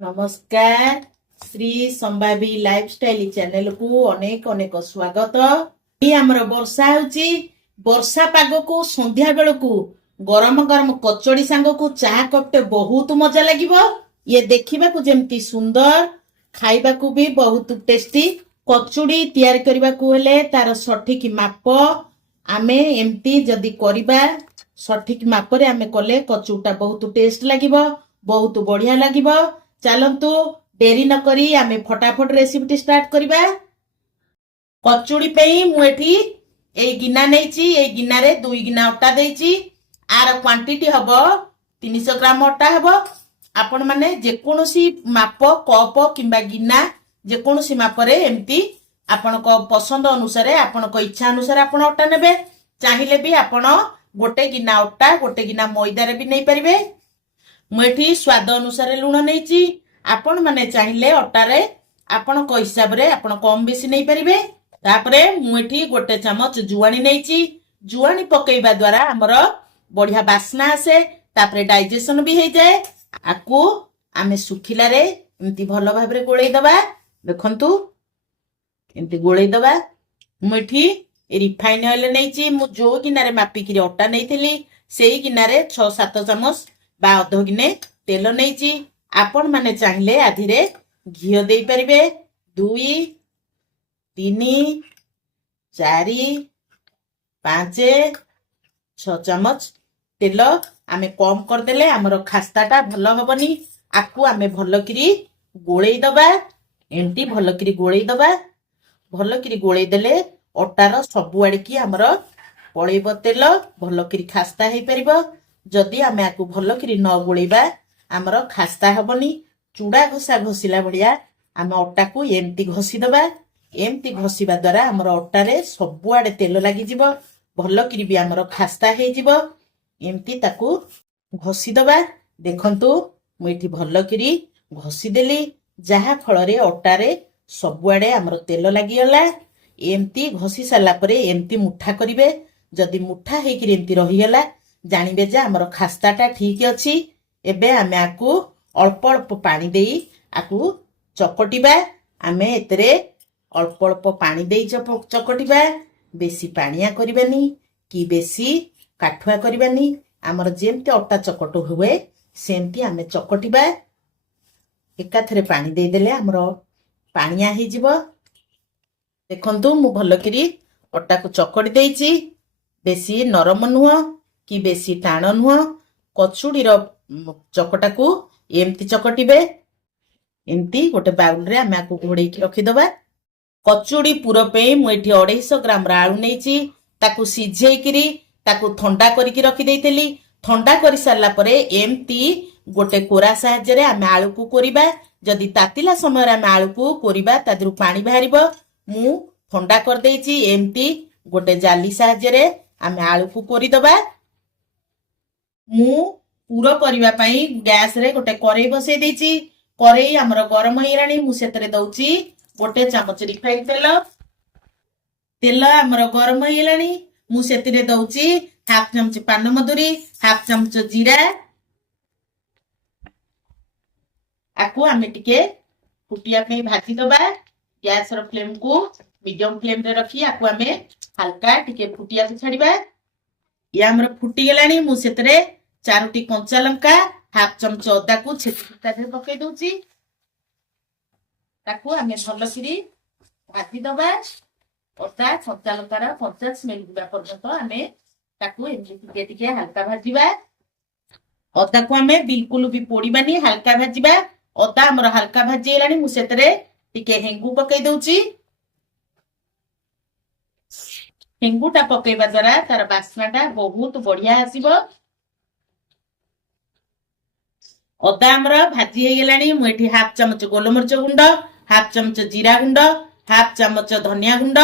नमस्कार Shri संभावी lifestyle channel को अनेक अनेक स्वागत। आमर वर्षा होची वर्षा पाग को संध्या बेल को गरम गरम कचड़ी सांग को चाह कपटे बहुत मजा लगिबो। ये देखिबा को जेमती सुंदर खाइबा को भी बहुत टेस्टी। कचड़ी तैयार करबा को हेले तार सठिक माप आमे एमती जदी करबा सठिक माप रे आमे कले कचुटा बहुत टेस्ट लागिबो, बहुत बढ़िया लागिबो। चलतु डेरी न करी आमे फटाफट रेसिपी स्टार्ट करिबा। कचुड़ी पे मुठी ए गिना नेची, ए गिना रे 2 गिना अटा देची। आर क्वांटिटी हबो 300 ग्राम अटा हबो। आपण माने जेकोनोसी माप कप किंबा गिना जेकोनोसी माप रे एम्ति आपण को पसंद अनुसार आपण को इच्छा अनुसार आपण अटा नेबे। चाहिले भी आपण गोटे गिना अटा गोटे गिना मैदा रे भी नै परिबे। मुठी स्वाद अनुसार लुण नेची। आपण माने चाहिले अटा रे आपण को हिसाब रे आपण कम बेसी नै परिबे। तापरे मुठी गोटे चमच जुआनी नेची। जुआनी पकेइबा द्वारा हमर बढ़िया बास्ना आसे, तापरे डाइजेशन भी हे जाए। आकु आमे सुखिला रे एमती भलो भाबरे गोळेई दबा। देखंतु एमती गोळेई दबा। मुठी रिफाइन ऑयल नेची। मु जो गिनारे मापी कि अटा नेइथिली सेही गिनारे 6-7 चमच बा अध गिने तेल नेची। आपण माने चाहिले आधिरे घियो देई परिबे। 2 3 4 5 6 चमच तेल आमे कम कर देले हमर खास्ताटा भलो हबनी। आकु आमे भलो करी गोळेई दबा। एंटी भलो करी गोळेई दबा। भलो करी गोळेई देले अटार सबु आडी की हमर पळेइबो तेल भलो करी खास्ता हे परिबो। जदि आमे आकु भलो करी न गोळेइबा हमर खास्ता हबनी। चूड़ा घोसा घोसिला बढ़िया आमे अटा को एमती घोसी दबा। एमती घोसीबा द्वारा हमर अटा रे सबु आडे तेल लागि जिवो, भलो करी भी हमर खास्ता हे जिवो। एमती ताकू घोसी दबा। देखंतु मुठी भलो करी घोसी देली, जहा फल रे अटा रे सबु आडे हमर तेल लागि गला। एमती घोसी साला परे एमती मुठा करिवे। जदि मुठा हे कि एमती रहि गला जानिबे जे हमर खास्ताटा ठीक अछि। एबे आमे आकु अल्प अल्प पानी देई आकु चकटिबा। आमे एतरे अल्प अल्प पानी देई चकटिबा। बेसी पानिया करिबानी कि बेसी काठुआ करिबानी। हमर जेमते अटा चकट हुए सेमती आमे चकटिबा। एकाथरे पानी देई देले हमर पानिया हे जिवो। देखंतु मु भलो करी अटा को चकटी देइची। बेसी नरम नुह कि बेसी टाण नुह। कचुड़ी रो चकटा को एमती चकटिबे। एमती गोटे बाउल रे आमे आकु घोड़ेई की रखि दबा। कचुड़ी पुरो पे मु एठी 250 ग्राम आलू नेची। ताकु सिझेई करी ताकु ठंडा करी की रखि देइतेली। ठंडा करी सारला परे एमती गोटे कोरा साहाय्य रे आमे आलू को कोरिबा। जदि तातिला समय रे आमे आलू को कोरिबा तादरु पानी बाहरिबो। मु ठंडा कर देइची। एमती गोटे जाली साहाय्य रे आमे आलू को कोरि दबा। मु पूरा करबा पई गैस रे गोटे करेई बसै देइची। करेई हमर गरम हेरानी। मु सेतरे दउची गोटे चमच रिफाइन तेल। तेल हमर गरम हेलानी। मु सेतरे दउची हाफ चमच पान मधुरी, हाफ चमच जीरा। आकु आमे टिके फुटिया पे भाजी दबा। गैस रो फ्लेम को मीडियम फ्लेम रे रखी आकु आमे हल्का टिके फुटिया को छाड़ीबा। या हमर फुटी गेलानी। मु सेतरे 4टी कंचा लंका, हाफ चमच अदा को छेची तारे पकै दउची। ताकू आमे भलो करी भाजी दबा। अदा कंचा लंका रा कंचा स्मेल गुबा पर्यंत आमे ताकू एमती टिके टिके हल्का भाजीबा। अदा को आमे बिल्कुल भी पोड़ीबानी, हल्का भाजीबा। अदा हमर हल्का भाजी हेलानी। मु सेतरे टिके हेंगु पकै दउची। हेंगुटा पकैबा द्वारा तार बास्नाटा बहुत बढ़िया आसीबो। अदा हमर भाजी हे गेलानी। मु एठी हाफ चमच गोलमरिच गुंड, हाफ चमच जीरा गुंड, हाफ चमच धनिया गुंड,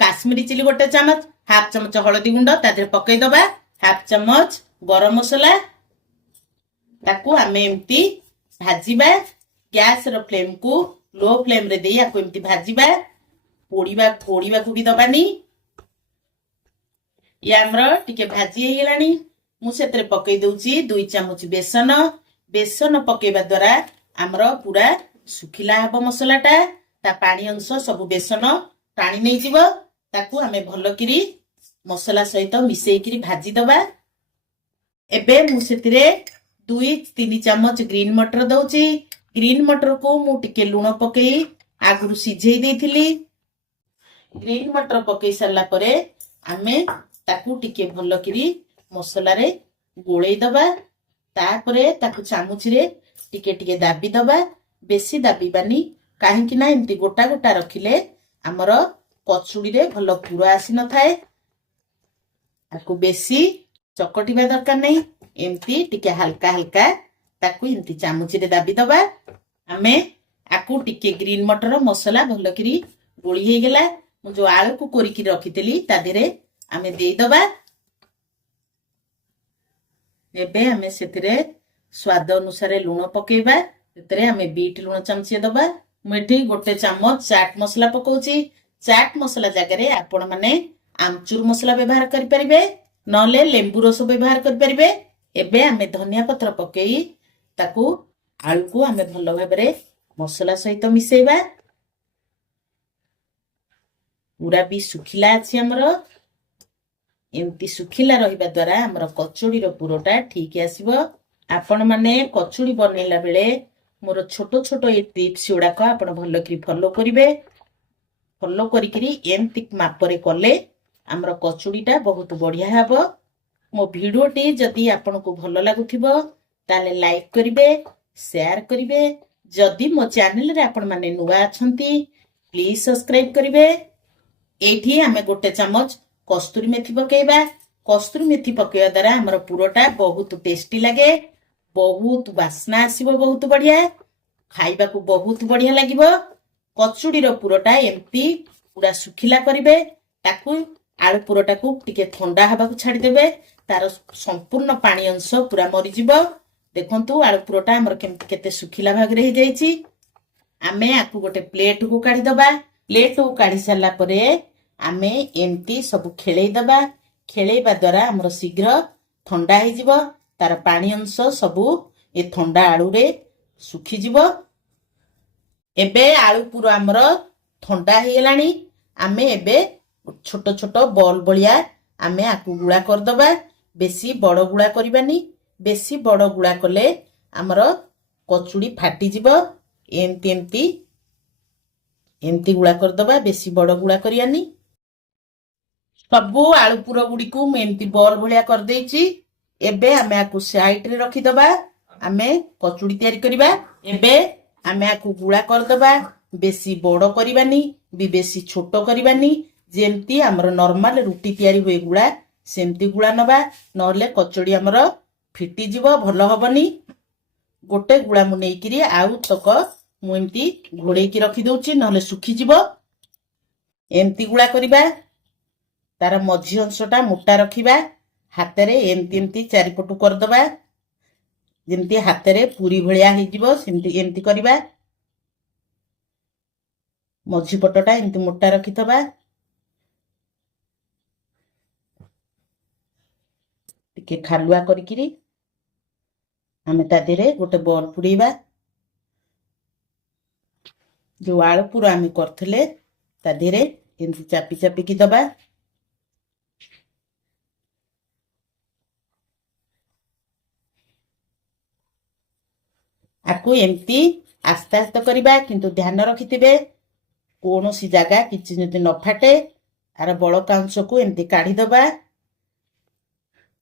काश्मीरी चिली गोटे चमच, हाफ चमच हळदी गुंड तादरे पकै दबा। हाफ चमच गरम मसला। ताकू आमे एमती भाजीबा। गैस रो फ्लेम को लो फ्लेम रे देई आकु एमती भाजीबा। पोड़ीबा को भी दबानी। या हमर टिके भाजी हे गेलानी। मु सेतरे पकै दउची 2 चमच बेसन। बेसन पकेबा द्वारा ଆମର ପୁରା ଶୁଖିଲା ହବ ମସଲାଟା। ତା ପାଣି ଅଂଶ ସବୁ ବେସନ ଟାଣି ନେଇଯିବ। ତାକୁ ଆମେ ଭଲକିରି ମସଲା ସହିତ ମିଶେଇକିରି ଭାଜି ଦବା। ଏବେ ମୁଁ ସେଥିରେ 2-3 ଚାମଚ ଗ୍ରୀନ ମଟର ଦଉଛି। ଗ୍ରୀନ ମଟରକୁ ମୁଁ ଟିକେ ଲୁଣ ପକେଇ ଆଗରୁ ସିଝେଇ ଦେଇଥିଲି। ଗ୍ରୀନ ମଟର ପକେଇ ସାରିଲା ପରେ ଆମେ ତାକୁ ଟିକେ ଭଲକିରି ମସଲାରେ ଗୋଳେଇ ଦବା। ତାପରେ ତାକୁ ଚାମୁଚିରେ ଟିକେ ଟିକେ ଦାବି ଦବା। ବେଶୀ ଦାବିବାନି, କାହିଁକି ନା ଏମିତି ଗୋଟା ଗୋଟା ରଖିଲେ ଆମର କଚୁଡିରେ ଭଲ ପୁର ଆସି ନଥାଏ। ତାକୁ ବେଶୀ ଚକଟିବା ଦରକାର ନାହିଁ, ଏମିତି ଟିକେ ହାଲକା ହାଲକା ତାକୁ ଏମିତି ଚାମୁଚିରେ ଦାବି ଦବା। ଆମେ ଆକୁ ଟିକେ ଗ୍ରୀନ ମଟର ମସଲା ଭଲକିରି ଗୋଳି ହେଇଗଲା। ମୁଁ ଯୋଉ ଆଳୁକୁ କୋରିକି ରଖିଥିଲି ତା ଦେହରେ ଆମେ ଦେଇଦବା। ଏବେ ଆମେ ସେଥିରେ ସ୍ୱାଦ ଅନୁସାରେ ଲୁଣ ପକେଇବା। ସେଥିରେ ଆମେ ବିଟ ଲୁଣ ଚାମଚିଏ ଦବା। ମୁଁ ଏଠି 1 ଚାମଚ ଚାଟ ମସଲା ପକଉଛି। ଚାଟ ମସଲା ଜାଗାରେ ଆପଣ ମାନେ ଆମଚୁର ମସଲା ବ୍ୟବହାର କରିପାରିବେ, ନହେଲେ ଲେମ୍ବୁ ରସ ବ୍ୟବହାର କରିପାରିବେ। ଏବେ ଆମେ ଧନିଆ ପତ୍ର ପକେଇ ତାକୁ ଆଳୁକୁ ଆମେ ଭଲ ଭାବରେ ମସଲା ସହିତ ମିଶେଇବା। ପୁରା ବି ଶୁଖିଲା ଅଛି ଆମର। ଏମିତି ଶୁଖିଲା ରହିବା ଦ୍ୱାରା ଆମର କଚୁଡିର ପୁରଟା ଠିକ ଆସିବ। ଆପଣ ମାନେ କଚୁଡି ବନେଇଲା ବେଳେ ମୋର ଛୋଟ ଛୋଟ ଏଇ ଟିପ୍ସ ଗୁଡାକ ଆପଣ ଭଲକିରି ଫଲୋ କରିବେ। ଫଲୋ କରିକିରି ଏମିତି ମାପରେ କଲେ ଆମର କଚୁଡିଟା ବହୁତ ବଢିଆ ହବ। ମୋ ଭିଡିଓଟି ଯଦି ଆପଣଙ୍କୁ ଭଲ ଲାଗୁଥିବ ତାହେଲେ ଲାଇକ୍ କରିବେ, ସେୟାର କରିବେ। ଯଦି ମୋ ଚ୍ୟାନେଲରେ ଆପଣ ମାନେ ନୂଆ ଅଛନ୍ତି ପ୍ଲିଜ ସବସ୍କ୍ରାଇବ କରିବେ। ଏଇଠି ଆମେ 1 ଚାମଚ କସ୍ତୁରୀ ମେଥି ପକେଇବା। କସ୍ତୁରୀ ମେଥି ପକେଇବା ଦ୍ୱାରା ଆମର ପୁରଟା ବହୁତ ଟେଷ୍ଟି ଲାଗେ, ବହୁତ ବାସ୍ନା ଆସିବ, ବହୁତ ବଢିଆ, ଖାଇବାକୁ ବହୁତ ବଢିଆ ଲାଗିବ। କଚୁଡିର ପୁରଟା ଏମିତି ପୁରା ଶୁଖିଲା କରିବେ। ତାକୁ ଆଳୁ ପୁରଟାକୁ ଟିକେ ଥଣ୍ଡା ହେବାକୁ ଛାଡ଼ିଦେବେ। ତାର ସମ୍ପୂର୍ଣ୍ଣ ପାଣି ଅଂଶ ପୁରା ମରିଯିବ। ଦେଖନ୍ତୁ ଆଳୁ ପୁରଟା ଆମର କେତେ ଶୁଖିଲା ଭାବରେ ହେଇଯାଇଛି। ଆମେ ଆକୁ ଗୋଟେ ପ୍ଲେଟକୁ କାଢିଦବା। ପ୍ଲେଟକୁ କାଢି ସାରିଲା ପରେ ଆମେ ଏମିତି ସବୁ ଖେଳେଇ ଦବା। ଖେଳେଇବା ଦ୍ୱାରା ଆମର ଶୀଘ୍ର ଥଣ୍ଡା ହେଇଯିବ। ତାର ପାଣି ଅଂଶ ସବୁ ଏ ଥଣ୍ଡା ଆଳୁରେ ଶୁଖିଯିବ। ଏବେ ଆଳୁ ପୁର ଆମର ଥଣ୍ଡା ହେଇଗଲାଣି। ଆମେ ଏବେ ଛୋଟ ଛୋଟ ବଲ ଭଳିଆ ଆମେ ଆକୁ ଗୁଳା କରିଦବା। ବେଶୀ ବଡ ଗୁଳା କରିବାନି, ବେଶୀ ବଡ ଗୁଳା କଲେ ଆମର କଚୁଡି ଫାଟିଯିବ। ଏମିତି ଏମିତି ଏମିତି ଗୁଳା କରିଦବା, ବେଶୀ ବଡ ଗୁଳା କରିବାନି। ସବୁ ଆଳୁ ପୁର ଗୁଡିକୁ ମୁଁ ଏମିତି ବଲ ଭଳିଆ କରିଦେଇଛି। ଏବେ ଆମେ ଆକୁ ସାଇଡରେ ରଖିଦବା। ଆମେ କଚୁଡି ତିଆରି କରିବା। ଏବେ ଆମେ ଆକୁ ଗୁଳା କରିଦବା। ବେଶୀ ବଡ କରିବାନି ବି ବେଶୀ ଛୋଟ କରିବାନି। ଯେମିତି ଆମର ନର୍ମାଲ ରୁଟି ତିଆରି ହୁଏ ଗୁଳା, ସେମିତି ଗୁଳା ନବା, ନହେଲେ କଚୁଡି ଆମର ଫିଟିଯିବ, ଭଲ ହବନି। ଗୋଟେ ଗୁଳା ମୁଁ ନେଇକିରି ଆଉ ତକ ମୁଁ ଏମିତି ଘୋଡେଇକି ରଖିଦଉଛି, ନହେଲେ ଶୁଖିଯିବ। ଏମିତି ଗୁଳା କରିବା। ତାର ମଝି ଅଂଶଟା ମୋଟା ରଖିବା। ହାତରେ ଏମିତି ଏମିତି ଚାରିପଟୁ କରିଦବା, ଯେମିତି ହାତରେ ପୁରୀ ଭଳିଆ ହେଇଯିବ, ସେମିତି ଏମିତି କରିବା। ମଝି ପଟଟା ଏମିତି ମୋଟା ରଖିଥିବା। ଟିକେ ଖାଲୁଆ କରିକିରି ଆମେ ତା ଦେହରେ ଗୋଟେ ବଲ ପୁରେଇବା। ଯୋଉ ଆଳୁ ପୁର ଆମେ କରିଥିଲେ ତା ଦେହରେ ଏମିତି ଚାପି ଚାପିକି ଦବା। ଆକୁ ଏମିତି ଆସ୍ତେ ଆସ୍ତେ କରିବା, କିନ୍ତୁ ଧ୍ୟାନ ରଖିଥିବେ କୌଣସି ଜାଗା କିଛି ଯଦି ନ ଫାଟେ। ଆର ବଳକା ଅଂଶକୁ ଏମିତି କାଢିଦବା।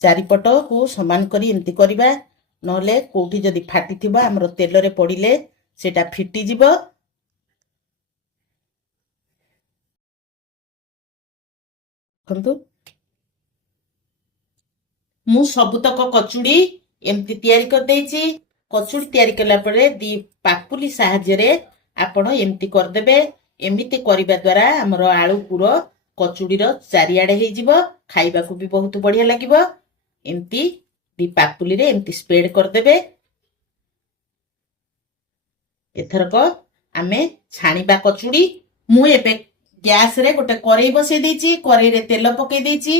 ଚାରିପଟକୁ ସମାନ କରି ଏମିତି କରିବା, ନହେଲେ କୋଉଠି ଯଦି ଫାଟିଥିବ ଆମର ତେଲରେ ପଡିଲେ ସେଟା ଫିଟିଯିବ। ଦେଖନ୍ତୁ ମୁଁ ସବୁତକ କଚୁଡି ଏମିତି ତିଆରି କରିଦେଇଛି। କଚୁଡି ତିଆରି କଲା ପରେ 2 ପାପୁଲି ସାହାଯ୍ୟରେ ଆପଣ ଏମିତି କରିଦେବେ। ଏମିତି କରିବା ଦ୍ୱାରା ଆମର ଆଳୁ ପୁର କଚୁଡିର ଚାରିଆଡେ ହେଇଯିବ, ଖାଇବାକୁ ବି ବହୁତ ବଢିଆ ଲାଗିବ। ଏମିତି 2 ପାପୁଲିରେ ଏମିତି ସ୍ପ୍ରେଡ କରିଦେବେ। ଏଥରକ ଆମେ ଛାଣିବା କଚୁଡି। ମୁଁ ଏବେ ଗ୍ୟାସରେ ଗୋଟେ କରେଇ ବସେଇ ଦେଇଛି। କରେଇରେ ତେଲ ପକେଇ ଦେଇଛି।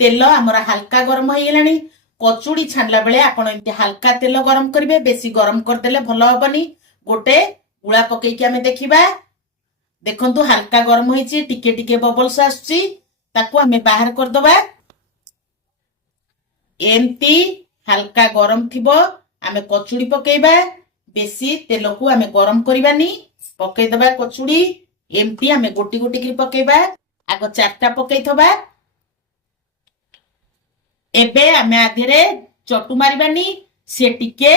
ତେଲ ଆମର ହାଲକା ଗରମ ହେଇଗଲାଣି। କଚୁଡି ଛାଣିଲା ବେଳେ ଆପଣ ଏମିତି ହାଲକା ତେଲ ଗରମ କରିବେ, ବେଶୀ ଗରମ କରିଦେଲେ ଭଲ ହବନି। गोटे गुला पकेकी आमे देखिबा देखंतु हल्का गरम होईची टिके टिके बबल्स आसुची ताकू आमे बाहर कर दबा एमती हल्का गरम थिबो आमे कचुड़ी पकेइबा बेसी तेल को आमे गरम करिबानी पकेइ दबा कचुड़ी एमती आमे गोटी गोटी करी पकेइबा आगो चारटा पकेइथबा एबे आमे आधेरे चटू मारिबानी से टिके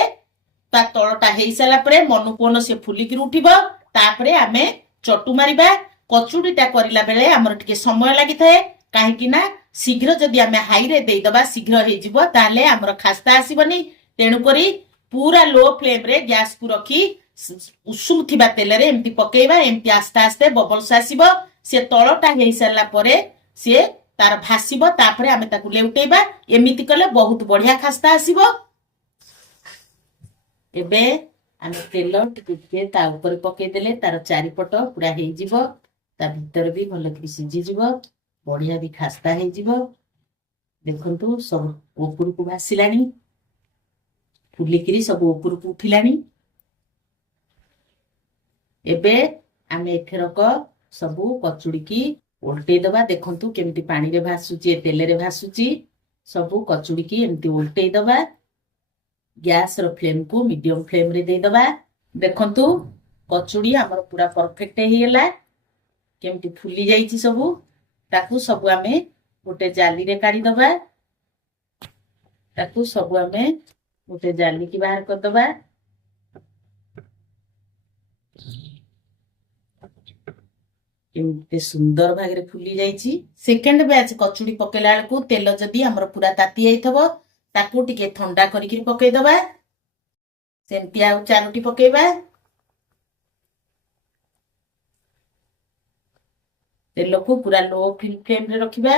ता तळटा हेई साला परे मनुकोन से फुलिकी उठिबो तापरे आमे चटू मारिबा कचुड़ीटा करिला बेले हमर टिके समय लागि थाए काहे कि ना शीघ्र जदि आमे हाई रे देई दबा शीघ्र हेई जिवो ताले हमर खास्ता आसीबनी तेनु करी पूरा लो फ्लेम रे गैस को रखी उषुम थिबा तेल रे एमती पकेइबा एमती आस्ते आस्ते बबल्स आसीबो से तळटा हेई साला परे से तार भासीबो तापरे आमे ताकू लेउटेइबा एमिति कले बहुत बढ़िया खास्ता आसीबो एबे आमे तेल टिके ता ऊपर पकेइ देले तार चारिपट पूरा हेई जिवो ता भीतर भी भल कि सिझी जिवो बढ़िया भी खास्ता हेई जिवो देखंतु सब ऊपर को भासिलानी फुलिकिरी सब ऊपर को उठिलानी एबे आमे एथरक सब कचुड़ी की उल्टे दबा देखंतु केमती पानी रे भासुची तेल रे भासुची सब कचुड़ी की एमती उल्टे दबा गैस रो फ्लेम को मीडियम फ्लेम रे दे दबा देखंतु कचुड़ी हमर पूरा परफेक्ट हे गेला केमती फुली जाईची सब ताकू सब आमे गोटे जाली रे काढी दबा ताकू सब आमे गोटे जाली की बाहर कर दबा एमते सुंदर भागरे फुली जाईची सेकंड बैच कचुड़ी पकेला को तेल जदी हमर पूरा ताती जाईथबो ताकू टिके ठंडा करिकि पकेइ दबा सेंती आउ चारोटी पकेइबा तेल को पूरा लो फ्लेम रे रखिबा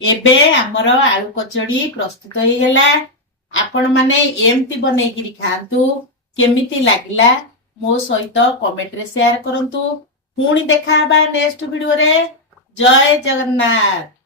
एबे हमर आलू कचड़ी प्रस्तुत हो गेला आपण माने एमती बनेइकिरी खांतु केमिति लागिला मो सहित कमेंट रे शेयर करंतु पुणी देखा बा नेक्स्ट वीडियो रे जय जगन्नाथ।